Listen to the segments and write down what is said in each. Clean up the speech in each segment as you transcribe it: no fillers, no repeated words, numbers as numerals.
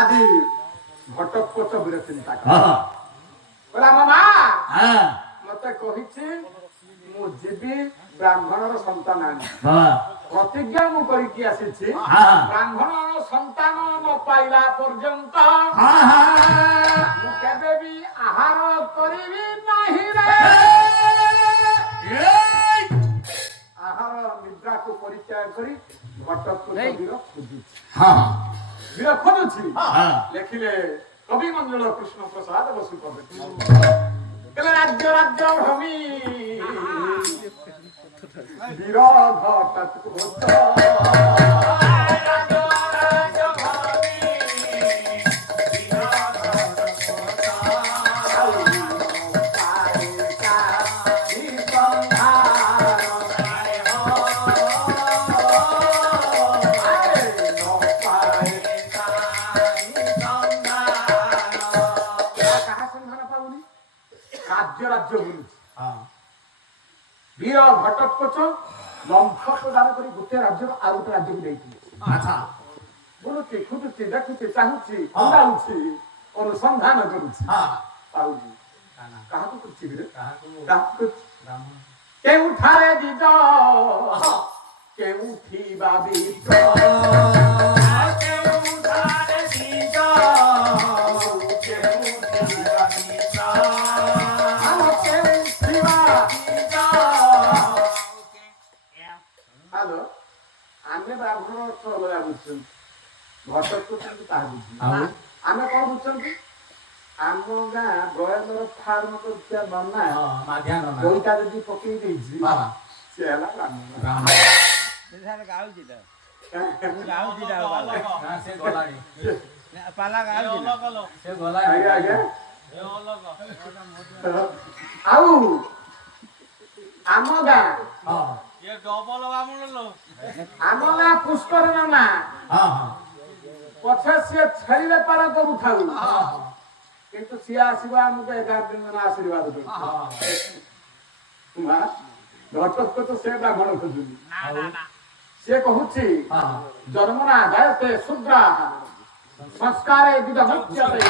আজি ঘটকপচ বীর চিন্তা কলা মামা মতে কহিছি মু ଯିବି ବ୍ରାହ୍ମଣର ସନ୍ତାନ ଆଣି ପ୍ରତିଜ୍ଞା ମୁଁ କରିକି ଆସିଛି ବ୍ରାହ୍ମଣର ସନ୍ତାନ ନ ପାଇଲା ପର୍ଯ୍ୟନ୍ତ ମୁଁ କେବେ ବି ଆହାର କରିବି ନାହିଁ ରେ ଆହାର ନିଦ୍ରାକୁ ପରିତ୍ୟାଗ କରି ଘଟକପଚ ବୀର ଖୋଜୁଛି ଲେଖିଲେ କବି ମଣ୍ଡଳ କୃଷ୍ଣ ପ୍ରସାଦ ବସୁପଦ ରାଜ୍ୟ ରାଜ୍ୟ ଭୂମି বীর ঘটকপচ বীর ঘটকপচ লম্ফ প্রদান করে গোটে রাজ্যর আর গোটে রাজ্যকে নেইଥିଲେ বুলুছি খুঁজুছি দেখুছি চাহুছি অন্দাউছি অনুসন্ধান করুছি পাউছি কাহাକୁ করছি বীর কাহাକୁ কেউঠারে দিজ কেউঠি বাবিত্র কেউঠারে দিজ ଆମେ ବ୍ରାହ୍ମଣ ଅର୍ଥ ଅଲଗା ବୁଝୁଛନ୍ତି ଘଟକପଚ ତାହା ବୁଝୁ ଆମେ କଣ ବୁଝୁଛନ୍ତି ଆମ ଗାଁ ବ୍ରଏଲର ଫାର୍ମ କରୁଥିବା ନନା ପଇସା ଯଦି ପକେଇ ଦେଇଛି ସେ ହେଲା ବ୍ରାହ୍ମଣ ଆଉ ଆମ ଗାଁ ଆମ ଗାଁ ପୁଷ୍କର ନନା ପଛେ ସିଏ ଛେଳି ବେପାର କରୁଥାଉ କିନ୍ତୁ ସିଏ ଆସିବ ଆମକୁ 11 ଦିନ ଆଶୀର୍ବାଦ ଦଉଛି ଘଟକପଚ ସେ ବ୍ରାହ୍ମଣ ଖୋଜୁନି ସିଏ କହୁଛି ଜନ୍ମନା ଜାୟତେ ଶୂଦ୍ରା ସଂସ୍କାରେ ବିଦଧତ୍ୟତେ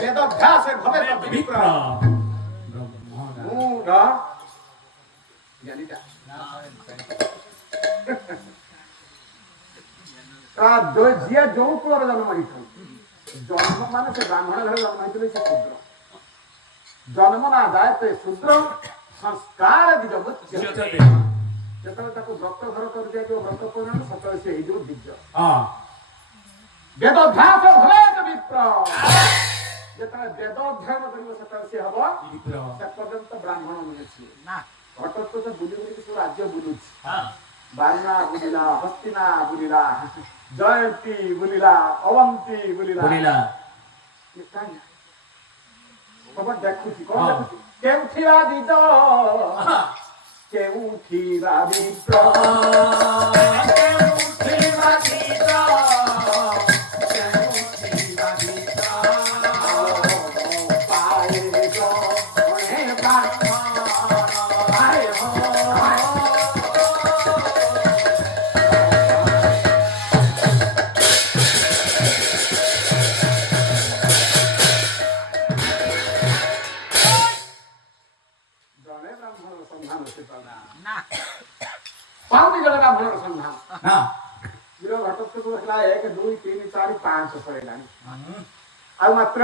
ବେଦଭ୍ୟାସେ ଭବେତ ବିପ୍ର ମୂଢ ଜ୍ଞାନୀଟା ଯିଏ ଯୋଉ କୁଳରେ ଜନ୍ମ ହେଇଥାଉ ଜନ୍ମ ମାନେ ସେ ବ୍ରାହ୍ମଣ ଘରେ ଜନ୍ମ ହେଇଥିଲେ ସେ ଶୂଦ୍ର ଜନ୍ମ ନା ଜାୟତେ ଶୂଦ୍ର ସଂସ୍କାର ଯେତେବେଳେ ତାକୁ ବ୍ରତ ଘର କରି ଦିଆଯିବ ବ୍ରତ ପୂରଣ ସେତେବେଳେ ସେ ହେଇଯିବ ଦିବ୍ୟ ବେଦଭ୍ୟାସ ଭବେତ ବିପ୍ର ଯେତେବେଳେ ବେଦ ଅଧ୍ୟୟନ କରିବ ସେତେବେଳେ ସେ ହବ ସେ ପର୍ଯ୍ୟନ୍ତ ବ୍ରାହ୍ମଣ ନୁହେଁ ସିଏ ଘଟକପଚ ବୁଲି ବୁଲିକି ସବୁ ରାଜ୍ୟ ବୁଲୁଛି ବାରଣା ବୁଲିଲା ହସ୍ତିନା ବୁଲିଲା ଜୟନ୍ତୀ ବୁଲିଲା ଅବନ୍ତୀ ବୁଲିଲା ଖବର ଦେଖୁଛି କଣ ଦେଖୁଛି କେଉଠିବା ଦିଜ କେଉଠିବା ବିପ୍ର କେଉଠିବା ଦିଜ କେଉଠିବା ବିପ୍ର ଘଟକପଚ 1 2 3 4 5 ସରିଲାଣି ଆଉ ମାତ୍ର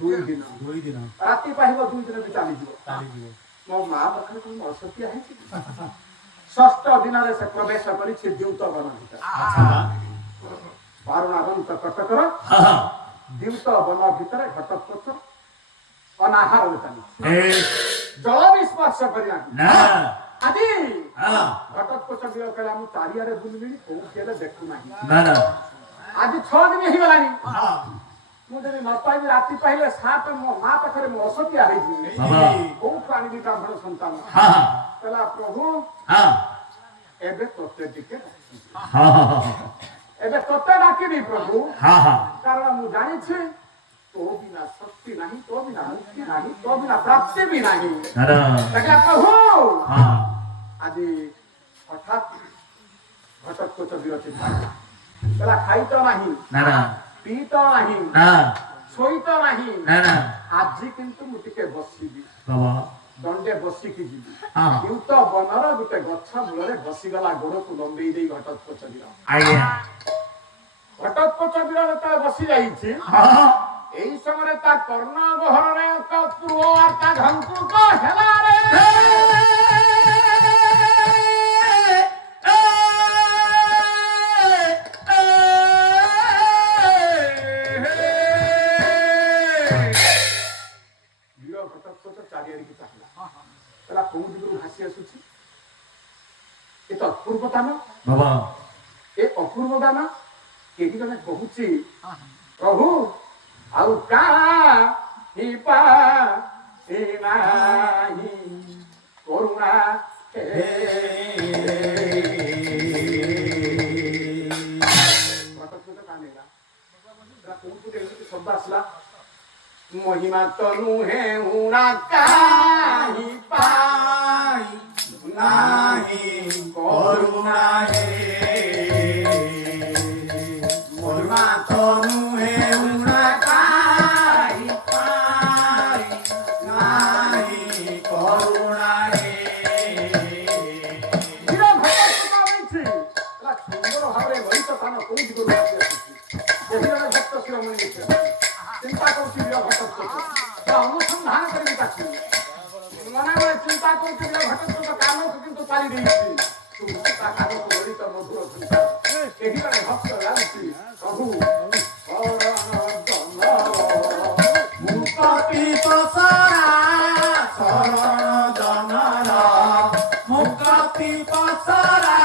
2 ଦିନ ରାତି ପାଇବ 2 ଦିନ ବି ଚାଲିଯିବ ମୋ ମା ପାଖରେ କଣ ଅସତ୍ୟା ହେଇଛି ଷଷ୍ଠ ଦିନରେ ସେ ପ୍ରବେଶ କରିଛି ଦ୍ୟୁତ ବନ ଭିତରେ ବାରୁଣାବନ୍ତ କଟକର ଦ୍ୟୁତ ବନ ଭିତରେ ଘଟକପଚ ଅନାହାରରେ ଚାଲିଛି ଜଳ ବି ସ୍ପର୍ଶ କରିନାହିଁ ଆଜି ଘଟକପଚ ବୀର କହିଲା ମୁଁ ଚାରିଆଡେ ବୁଲିଲିଣି କୋଉଠି ହେଲେ ଦେଖୁନାହିଁ ଆଜି 6 ଦିନ ହେଇଗଲାଣି ମୁଁ ଯଦି ନ ପାଇବି ରାତି ପାଇଲେ ସାପ ମୋ ମା ପାଖରେ ମୁଁ ଅସତ୍ୟା ହେଇଯିବି କୋଉଠୁ ଆଣିବି ବ୍ରାହ୍ମଣ ସନ୍ତାନ କହିଲା ପ୍ରଭୁ ଏବେ ତୋତେ ଟିକେ ଏବେ ତୋତେ ଡାକିବି ପ୍ରଭୁ କାରଣ ମୁଁ ଜାଣିଛି तो बिना शक्ति नहीं, तो बिना मुक्ति नहीं, तो बिना प्राप्ति भी नहीं। प्रभु आज हठात घटकपच विरचित କହିଲା ଖାଇ ତ ନାହିଁ ନା ପିଇ ତ ନାହିଁ ନା ଶୋଇ ତ ନାହିଁ ନା ଆଜି କିନ୍ତୁ ମୁଁ ଟିକେ ବସିବି ବାବା ଦଣ୍ଡେ ବସିକି ଯିବି ହଁ କିନ୍ତୁ ବନର ଗୋଟେ ଗଛ ମୂଳରେ ବସିଗଲା ଗୋଡକୁ ଲମ୍ବେଇ ଦେଇ ଘଟୋତ୍କୋଚ ବୀର ଆଜ୍ଞା ଘଟୋତ୍କୋଚ ବୀର ଯେତେବେଳେ ବସି ଯାଇଛି ହଁ এই সময় তা কর্ণগহরে একটা পূর্ব বার্তা ঝঙ্কুক হেলা রে বীর ঘটোৎকোচ চারিআড়িকে চাহিলা তাহলে কোন দিগରୁ ভাসি আসুছি এ তো অপূর্ব দান বাবা এ অপূর্ব দান কেহি জনে কহুছি প্রভু ଆଉ କାହିଁ ନାହିଁ କରୁଣା ଶବ୍ଦ ଆସିଲା ମହିମା ତ ନୁହେଁ ଉଣା କାହିଁ ନାହିଁ କରୁଣା ମହିମା ତ ନୁହେଁ চিন্তা করছি অনুসন্ধান করি তাকে মনে মনে চিন্তা করছি ঘটক কানକୁ কিন্তু পারি ଦେଇଛି তা কানକୁ ললিত মধুর চিন্তা ଏହି ଜଣେ ଭକ୍ତ ଜାଣିଛି ପ୍ରଭୁ ମୁକ୍ତି ପସରା ଶରଣ ଜନର ମୁକ୍ତି ପସରା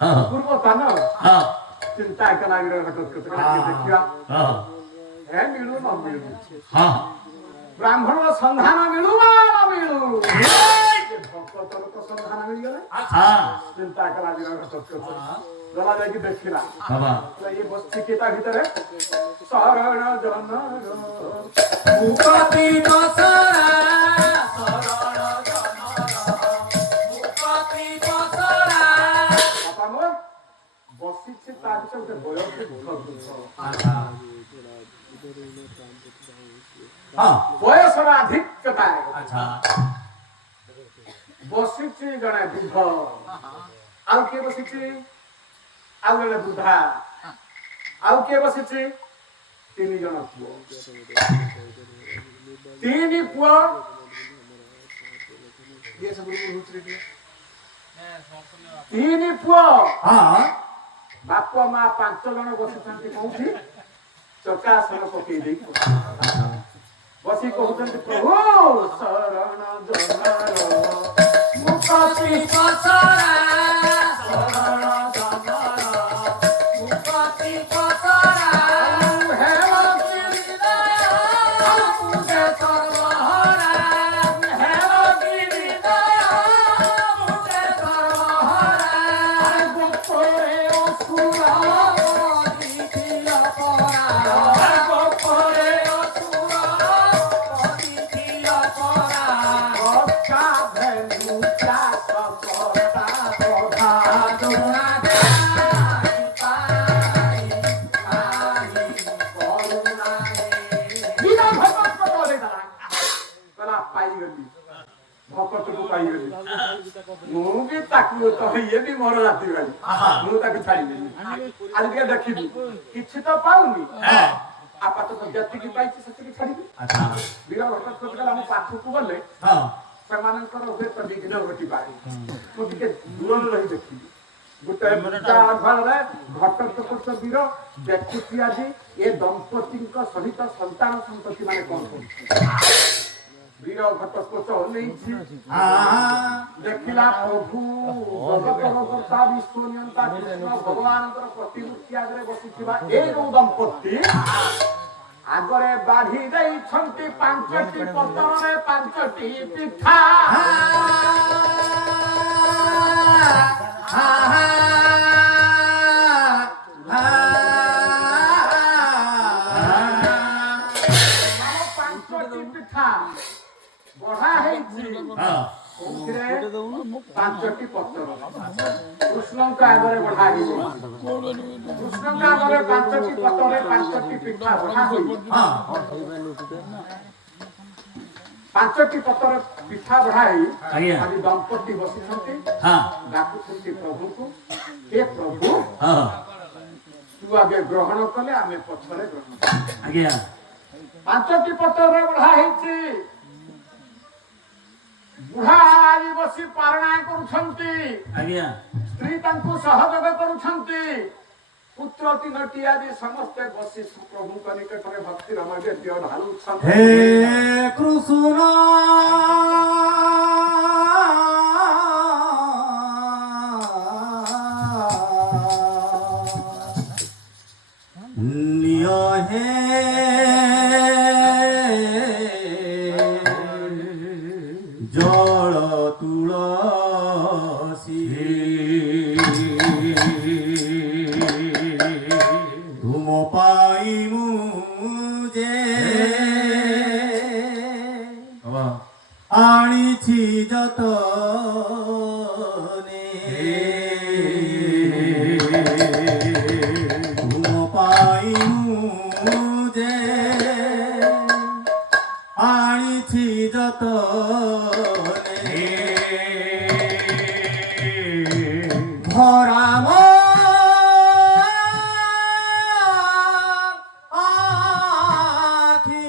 पूर्व तान चिंता कला देखिया है मिलू न मिलू ब्राह्मण संधान मिलू न मिलू भक्त लोक संधान मिल गले चिंता कला गला जाके देखिला ये बस्ती केता भीतर शरण जन मुक्ति पसरा বসিছে তার ভিতরে বয়সে বয়সর আধিক্যতা বসিছে জনে বৃদ্ধ ଆଉ କିଏ ବସିଛି ଆଉ ଜଣେ ବୃଦ୍ଧା ଆଉ କିଏ ବସିଛି ତିନି ଜଣ ପୁଅ ତିନି ପୁଅ ତିନି ପୁଅ ବାପ ମା 5 ଜଣ ବସିଛନ୍ତି କୋଉଠି ଚକାସନ ପକେଇ ଦେଇକି ବସି କହୁଛନ୍ତି ପ୍ରଭୁ ଶରଣ ଜନର ମୁକ୍ତି ପସରା ଶରଣ ଜନର ମୁକ୍ତି ପସରା ହେମ ମୁଦେ ସର୍ବହରା ହେମ ଗିରିଦୟ ମୁଦେ ସର୍ବହରା ଗୋପରେ ଅସୁର ମୁଁ ବି ତାକୁ ତ ଇଏ ବି ମୋର ରାତି ଭାଇ ମୁଁ ତାକୁ ଛାଡ଼ିଦେବି ଆଜି ଟିକେ ଦେଖିବି କିଛି ତ ପାଉନି ଆପାତତଃ ଯେତିକି ପାଇଛି ସେତିକି ଛାଡ଼ିବି। ଆଚ୍ଛା ବୀର ଘଟୋତ୍କଚ ଆମ ପାଖକୁ ଗଲେ ହଁ ସେମାନଙ୍କର ହୁଏତ ବିଘ୍ନ ଘଟିପାରେ। ମୁଁ ଟିକେ ଦୂରରୁ ରହି ଦେଖିବି। ଗୋଟେ ଘରରେ ଘଟୋତ୍କଚ ବୀର ଦେଖୁଛି ଆଜି ଏ ଦମ୍ପତିଙ୍କ ସହିତ ସନ୍ତାନ ସନ୍ତତି ମାନେ କଣ କରୁଛି। ବୀର ଘଟୋତ୍କଚ ଅନେଇଛି, ଦେଖିଲା ପ୍ରଭୁ ଜଗତର କର୍ତ୍ତା ବିଶ୍ୱ ନିୟନ୍ତା କୃଷ୍ଣ ଭଗବାନଙ୍କର ପ୍ରତିମୂର୍ତ୍ତି ଆଗରେ ବସିଥିବା ଏ ଯୋଉ ଦମ୍ପତି ଆଗରେ ବାଢି ଦେଇଛନ୍ତି 5ଟି ପତରରେ 5ଟି ପିଠା। ପିଠା ବଢା ହେଇଛି କୋଉଥିରେ? 5ଟି ପତର କୃଷ୍ଣଙ୍କ ଆଗରେ ବଢା ହେଇଛି। କୃଷ୍ଣଙ୍କ ଆଗରେ 5ଟି ପତରରେ 5ଟି ପିଠା ବଢା ହେଇଛି। 5ଟି ପତର ପିଠା ବଢା ହେଇ ଆଜି ଦମ୍ପତି ବସିଛନ୍ତି, ଡାକୁଛନ୍ତି ପ୍ରଭୁକୁ, ଏ ପ୍ରଭୁ ତୁ ଆଗେ ଗ୍ରହଣ କଲେ ଆମେ ପଛରେ ଗ୍ରହଣ କଲେ। 5ଟି ପତରରେ ବଢା ହେଇଛି। ବୁଢା ଆଜି ବସି ପାରଣା କରୁଛନ୍ତି, ସ୍ତ୍ରୀ ତାଙ୍କୁ ସହଯୋଗ କରୁଛନ୍ତି। ପୁତ୍ର 3ଟି ଆଜି ସମସ୍ତେ ବସି ପ୍ରଭୁଙ୍କ ନିକଟରେ ଭକ୍ତିର ନୈବେଦ୍ୟ ଢାଳୁଛନ୍ତି। ହେ କୃଷ୍ଣ ନିୟ ହେ ଜଳ ତୁଳସୀ ତୁମ ପାଇ ମୁଁ ଯେ ଆଣିଛି ଯତନେ ତୁମ ପାଇ ମୁଁ ଯେ ଆଣିଛି ଯତନେ ଭରାମ ଆଖି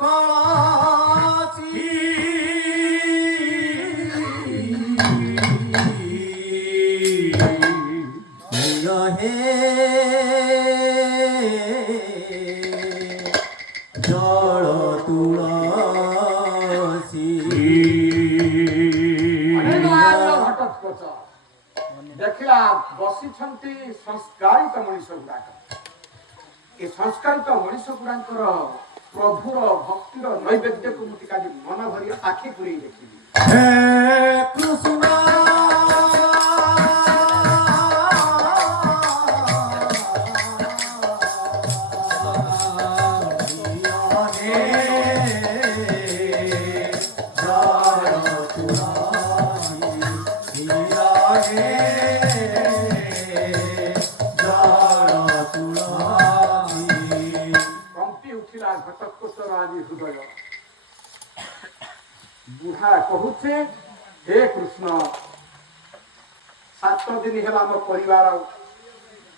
କଳସି হে জଳ ତୁଳସୀ ଘଟୋତ୍କଚ ଦେଖିଲା ବସିଛନ୍ତି ସଂସ୍କାରିତ ମଣିଷ ଗୁଡାକ। ଏ ସଂସ୍କାରିତ ମଣିଷ ଗୁଡାଙ୍କର ପ୍ରଭୁର ଭକ୍ତିର ନୈବେଦ୍ୟକୁ ମୁଁ ଟିକେ ଆଜି ମନ ଭରି ଆଖି ପୁରେଇ ଦେଖିବି। ହେ କୃଷ୍ଣ ଘଟୋତ୍କଚର ଆଜି ହୃଦୟ। ବୁଢା କହୁଛେ, ହେ କୃଷ୍ଣ 7 ଦିନ ହେଲା ଆମ ପରିବାର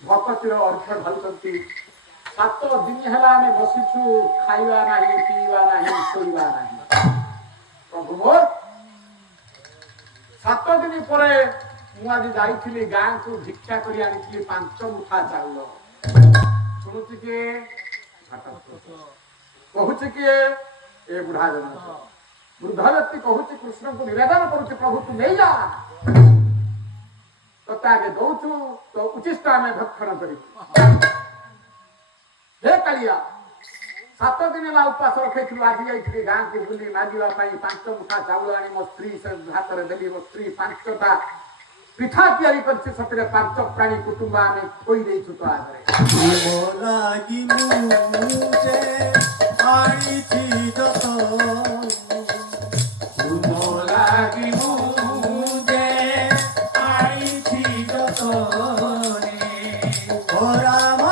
ଭକତିର ଅର୍ଥ ଢାଳୁଛନ୍ତି। 7 ଦିନ ହେଲା ଆମେ ବସିଛୁ, ଖାଇବା ନାହିଁ, ପିଇବା ନାହିଁ, ଶୋଇବା ନାହିଁ। ପ୍ରଭୁ ମୋର 7 ଦିନ ପରେ ମୁଁ ଆଜି ଯାଇଥିଲି ଗାଁକୁ, ଭିକ୍ଷା କରି ଆଣିଥିଲି 5 ମୁଠା ଚାଉଳ। ଶୁଣୁଛି କିଏ? କହୁଛି କିଏ? ଏ ବୁଢା ଜଣକ ବୃଦ୍ଧ ବ୍ୟକ୍ତି କହୁଛି, କୃଷ୍ଣଙ୍କୁ ନିବେଦନ କରୁଛି, ପ୍ରଭୁ ତୁ ନେଇଯା, ତତେ ଆଗେ ଦଉଛୁ, ତ ଉଚିଷ୍ଟ ଆମେ ଭକ୍ଷଣ କରିବୁ। ହେ କାଳିଆ 7 ଦିନ ହେଲା ଉପାସ ରଖେଇଥିଲୁ, ଆଜି ଯାଇଥିଲି ଗାଁକୁ ବୁଲି ମାଗିବା ପାଇଁ 5 ମୁଠା ଚାଉଳ ଆଣି ମୋ ସ୍ତ୍ରୀ ହାତରେ ଦେଲି। ମୋ ସ୍ତ୍ରୀ 5ଟା ପିଠା ତିଆରି କରିଛି, ସେଥିରେ 5 ପ୍ରାଣୀ କୁଟୁମ୍ବ ଆମେ ଥୋଇ ଦେଇଛୁ ତ ଆଗରେ। ଲାଗି ମୁଁ ଯେ ଆଣିଛି ଯତ ତୁମ ଲାଗି ମୁଁ ଯେ ଆଣିଛି ଯତନେ ରାମ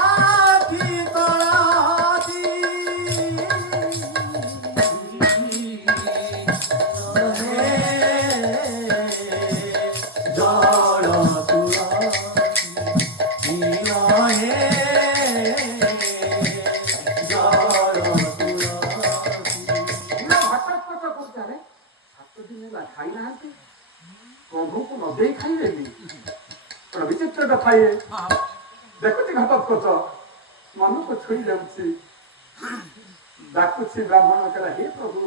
ଆଖି କଳସି জল তুলসী হে ବନ୍ଧୁକୁ ନ ଦେଇ ଖାଇବେନି କଣ ବିଚିତ୍ର କଥା ଇଏ ଦେଖୁଛି ଘଟୋତ୍କଚ ମନକୁ ଛୁଇଁ ଯାଉଛି ଡାକୁଛି ବ୍ରାହ୍ମଣ କହିଲା ହେ ପ୍ରଭୁ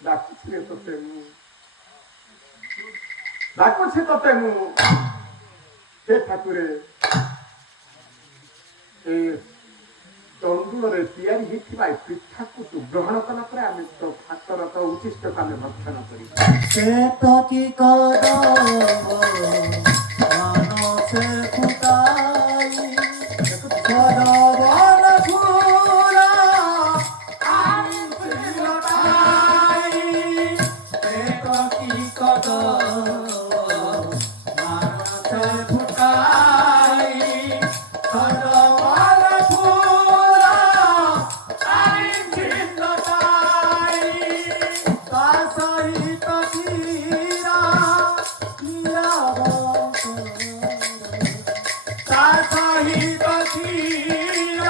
ଡାକୁଛି ତତେ ମୁଁ ଡାକୁଛି ତତେ ମୁଁ ହେ ଠାକୁରେ ଏ ତଣ୍ଡୁଳରେ ତିଆରି ହେଇଥିବା ଏ ପିଠାକୁ ତୁ ଗ୍ରହଣ କଲା ପରେ ଆମେ ତ ହାତର ତ ଉଚିଷ୍ଟକୁ ଆମେ ଭକ୍ଷଣ କରିବା କେତକି କଦମ ମାନସେ ଫୁଟାଇ କଦବର ଫୁଲ ଆଣିଛି ଲଟାଇ କେତକି କଦମ ମାନସେ ଫୁଟାଇ କଦବର ଫୁଲ ଆଣିଛି ଲଟାଇ ତା ସହିତ କ୍ଷୀର ତା ସହିତ କ୍ଷୀର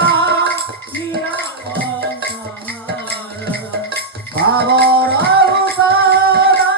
ଭାବର ଉସାରା